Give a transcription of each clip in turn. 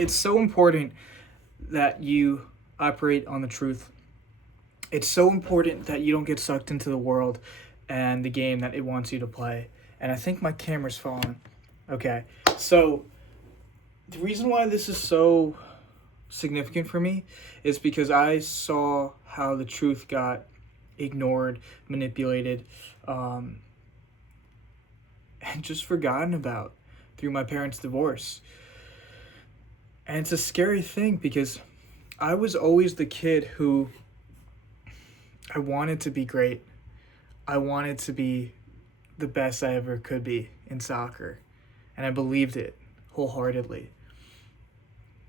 It's so important that you operate on the truth. It's so important that you don't get sucked into the world and the game that it wants you to play. And I think my camera's falling. Okay. So, the reason why this is so significant for me is because I saw how the truth got ignored, manipulated, um, and just forgotten about through my parents' divorce. And it's a scary thing because I was always the kid who I wanted to be great. I wanted to be the best I ever could be in soccer. And I believed it wholeheartedly.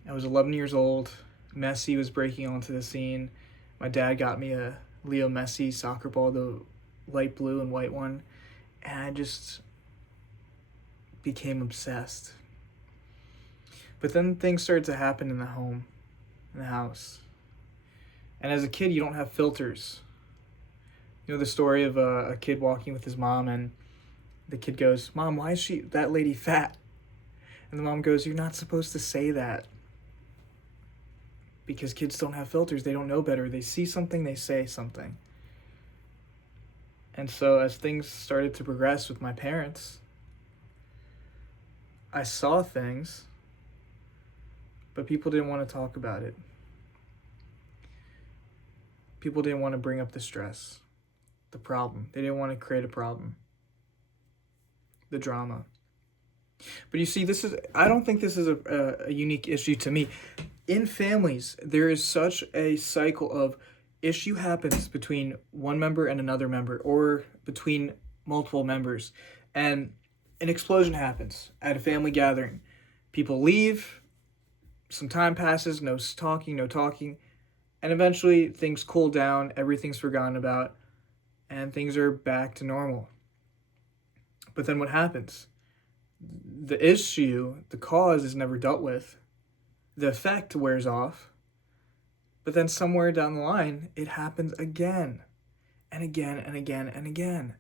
I was 11 years old. Messi was breaking onto the scene. My dad got me a Leo Messi soccer ball, the light blue and white one. And I just became obsessed. But then things started to happen in the home, in the house. And as a kid, you don't have filters. You know the story of a kid walking with his mom, and the kid goes, "Mom, why is that lady fat?" And the mom goes, "You're not supposed to say that." Because kids don't have filters. They don't know better. They see something, they say something. And so as things started to progress with my parents, I saw things, but people didn't want to talk about it. People didn't want to bring up the stress, the problem. They didn't want to create a problem, the drama. But you see, I don't think this is a unique issue to me. In families, there is such a cycle of issue happens between one member and another member, or between multiple members, and an explosion happens at a family gathering. People leave, some time passes, no talking, and eventually things cool down, everything's forgotten about, and things are back to normal. But then what happens? The issue, the cause is never dealt with. The effect wears off, but then somewhere down the line, it happens again and again and again and again.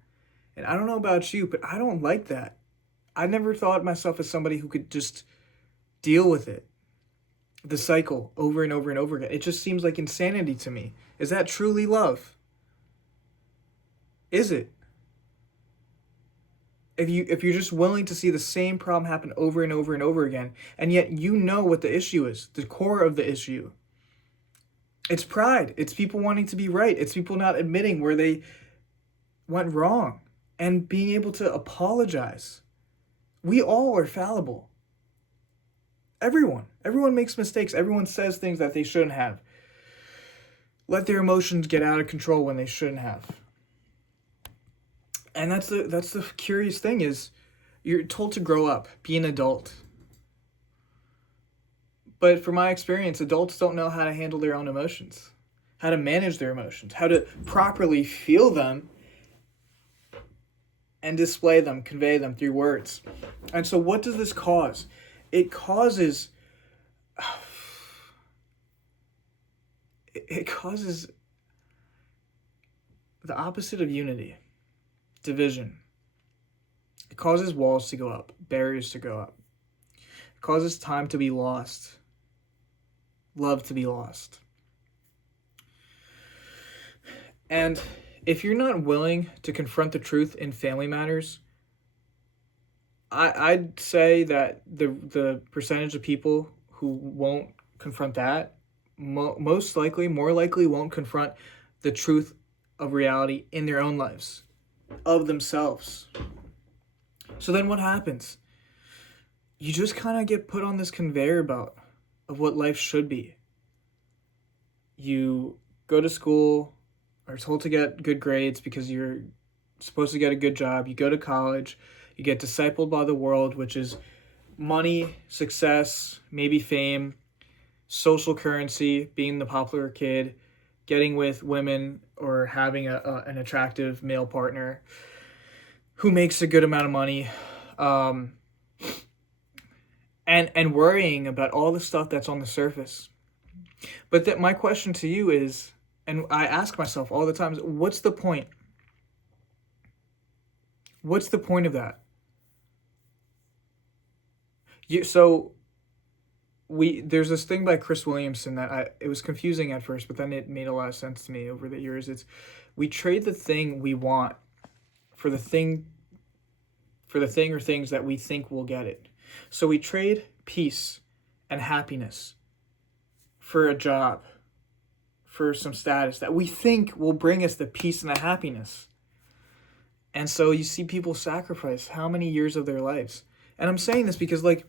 And I don't know about you, but I don't like that. I never thought myself as somebody who could just deal with it. The cycle over and over and over again. It just seems like insanity to me. Is that truly love? Is it? If you're just willing to see the same problem happen over and over and over again, and yet you know what the issue is, the core of the issue. It's pride. It's people wanting to be right. It's people not admitting where they went wrong and being able to apologize. We all are fallible. Everyone makes mistakes. Everyone says things that they shouldn't have. Let their emotions get out of control when they shouldn't have. And that's the curious thing is you're told to grow up, be an adult. But from my experience, adults don't know how to handle their own emotions, how to manage their emotions, how to properly feel them and display them, convey them through words. And so what does this cause? It causes the opposite of unity. Division. It causes walls to go up, barriers to go up. It causes time to be lost, love to be lost. And if you're not willing to confront the truth in family matters, I'd say that the percentage of people who won't confront that, more likely won't confront the truth of reality in their own lives, of themselves. So then what happens? You just kind of get put on this conveyor belt of what life should be. You go to school, are told to get good grades because you're supposed to get a good job. You go to college, you get discipled by the world, which is money, success, maybe fame, social currency, being the popular kid, getting with women, or having an attractive male partner who makes a good amount of money, and worrying about all the stuff that's on the surface. But that my question to you is, and I ask myself all the time, is what's the point? What's the point of that? So there's this thing by Chris Williamson that it was confusing at first, but then it made a lot of sense to me over the years. It's we trade the thing we want for the thing or things that we think will get it. So we trade peace and happiness for a job, for some status that we think will bring us the peace and the happiness. And so you see people sacrifice how many years of their lives. And I'm saying this because, like,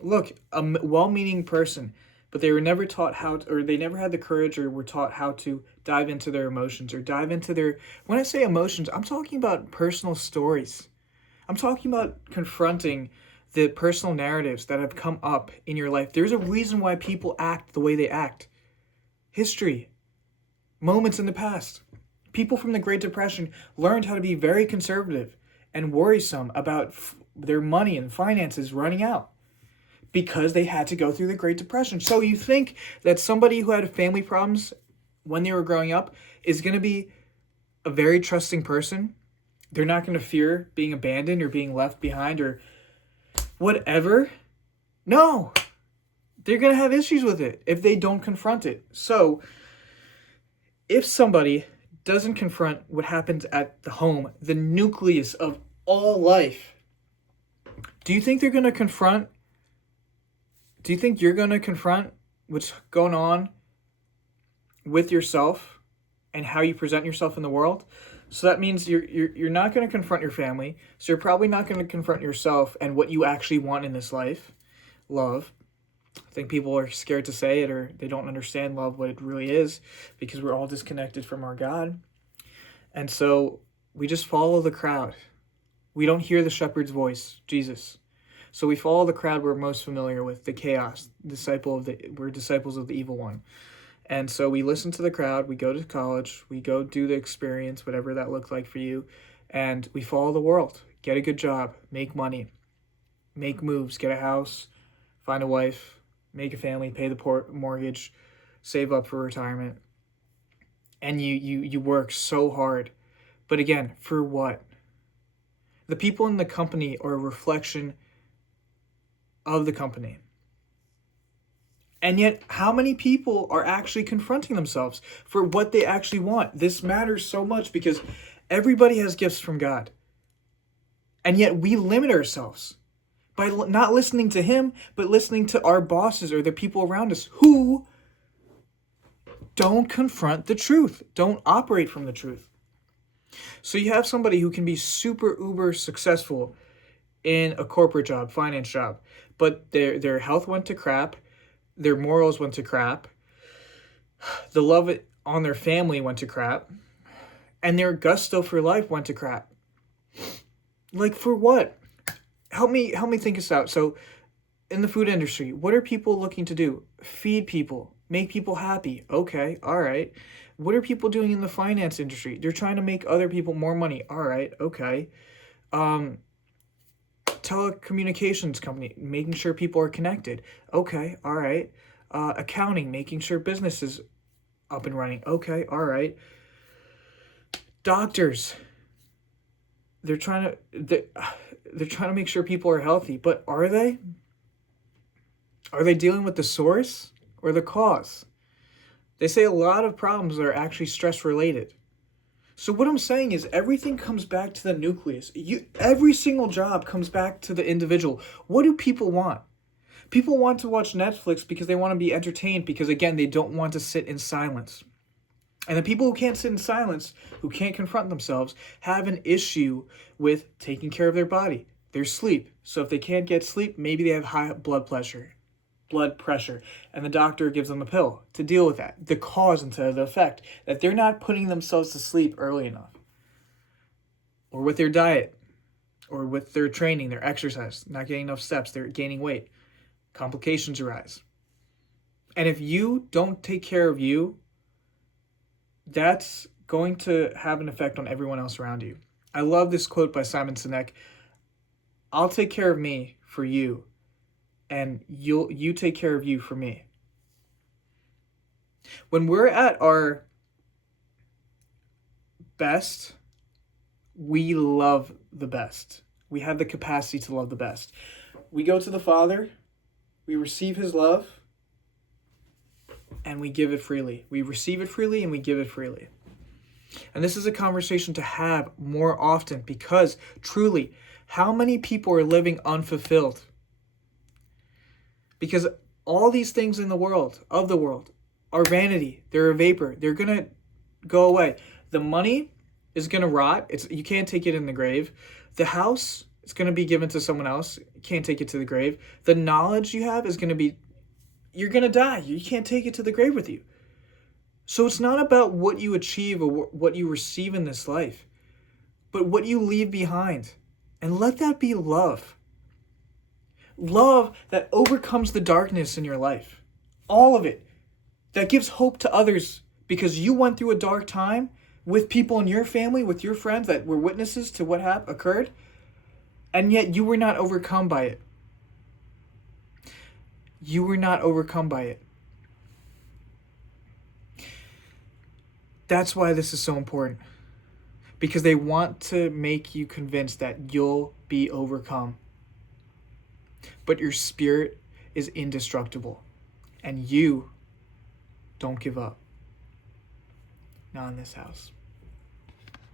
look, a well-meaning person, but they were never taught how to, or they never had the courage or were taught how to dive into their emotions or dive into their, when I say emotions, I'm talking about personal stories. I'm talking about confronting the personal narratives that have come up in your life. There's a reason why people act the way they act. History, moments in the past. People from the Great Depression learned how to be very conservative and worrisome about their money and finances running out because they had to go through the Great Depression. So you think that somebody who had family problems when they were growing up is going to be a very trusting person? They're not going to fear being abandoned or being left behind or whatever? No. They're going to have issues with it if they don't confront it. So if somebody doesn't confront what happens at the home, the nucleus of all life, do you think they're going to confront? Do you think you're going to confront what's going on with yourself and how you present yourself in the world? So that means you're not going to confront your family. So you're probably not going to confront yourself and what you actually want in this life. Love. I think people are scared to say it or they don't understand love, what it really is, because we're all disconnected from our God. And so we just follow the crowd. We don't hear the shepherd's voice, Jesus. So we follow the crowd we're most familiar with, the chaos, we're disciples of the evil one. And so we listen to the crowd, we go to college, we go do the experience, whatever that looked like for you, and we follow the world. Get a good job, make money, make moves, get a house, find a wife, make a family, pay the mortgage, save up for retirement. And you work so hard. But again, for what? The people in the company are a reflection of the company. And yet, how many people are actually confronting themselves for what they actually want? This matters so much because everybody has gifts from God. And yet we limit ourselves by not listening to Him, but listening to our bosses or the people around us who don't confront the truth, don't operate from the truth. So you have somebody who can be super uber successful in a corporate job, finance job, but their health went to crap, their morals went to crap, the love on their family went to crap, and their gusto for life went to crap. Like, for what? Help me think this out. So in the food industry, what are people looking to do? Feed people, make people happy. Okay, all right. What are people doing in the finance industry? They're trying to make other people more money. All right, okay. Telecommunications company, making sure people are connected. Okay, all right. Accounting, making sure business is up and running. Okay, all right. Doctors, they're trying to make sure people are healthy, but are they? Are they dealing with the source or the cause? They say a lot of problems are actually stress related. So what I'm saying is everything comes back to the nucleus. Every single job comes back to the individual. What do people want? People want to watch Netflix because they want to be entertained because, again, they don't want to sit in silence. And the people who can't sit in silence, who can't confront themselves, have an issue with taking care of their body, their sleep. So if they can't get sleep, maybe they have high blood pressure, and the doctor gives them a pill to deal with that, the cause instead of the effect, that they're not putting themselves to sleep early enough, or with their diet, or with their training, their exercise, not getting enough steps, they're gaining weight. Complications arise. And if you don't take care of you, that's going to have an effect on everyone else around you. I love this quote by Simon Sinek. I'll take care of me for you, and you take care of you for me. When we're at our best, we love the best. We have the capacity to love the best. We go to the Father, we receive His love, and we give it freely. We receive it freely and we give it freely. And this is a conversation to have more often, because truly, how many people are living unfulfilled? Because all these things in the world, are vanity. They're a vapor. They're going to go away. The money is going to rot. You can't take it in the grave. The house is going to be given to someone else. You can't take it to the grave. The knowledge you have is going to be, you're going to die. You can't take it to the grave with you. So it's not about what you achieve or what you receive in this life, but what you leave behind. And let that be love. Love that overcomes the darkness in your life. All of it. That gives hope to others because you went through a dark time with people in your family, with your friends that were witnesses to what occurred, and yet you were not overcome by it. You were not overcome by it. That's why this is so important. Because they want to make you convinced that you'll be overcome. But your spirit is indestructible. And you don't give up. Not in this house.